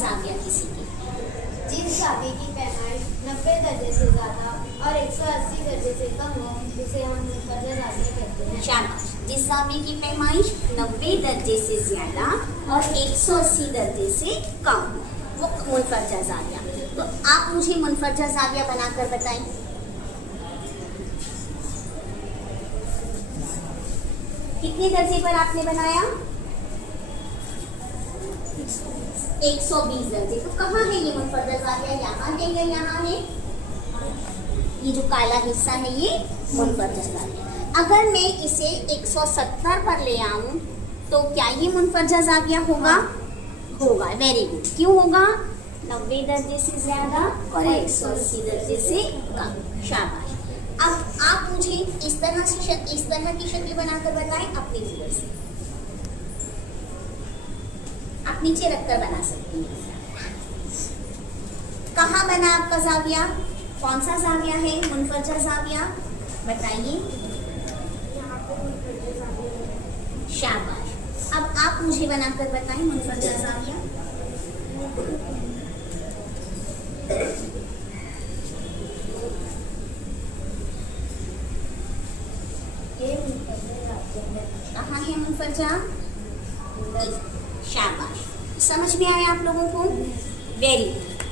जाविया किसी की? जिस जाविये की पैमाइश 90 दर्जे से ज्यादा और 180 दर्जे से कम हो उसे हम मुनफरदा जाविया कहते हैं। शाबाश। जिस जाविये की पैमाइश 90 दर्जे से ज्यादा और 180 दर्जे से कम हो वो मुनफरदा जाविया। तो आप मुझे मुनफरदा जाविया बनाकर बताएं। कितने दर्जे पर आपने बनाया? 120 दर्जे। तो कहाँ है ये मुनफरदा जाविया? यहाँ है या यहाँ है? ये जो काला हिस्सा है ये मुनफरदा जाविया। अगर मैं इसे 170 पर ले आऊं तो क्या ये मुनफरदा जाविया होगा? होगा। Very good. क्यों होगा? 90 दर्जे से ज्यादा और 180 दर्जे से कम। शाबाश। अब आप मुझे इस तरह की शक्ल बनाकर बताएं अपनी नजर से। आप नीचे रखकर बना सकती हैं। कहाँ बना आपका जाविया? कौन सा जाविया है मुनफरदा जाविया? बताइए। शाबाश। अब आप मुझे बनाकर बताएं मुनफरदा जाविया। कहाँ है मुनफरदा? शाबाश। समझ में आया आप लोगों को? Very good.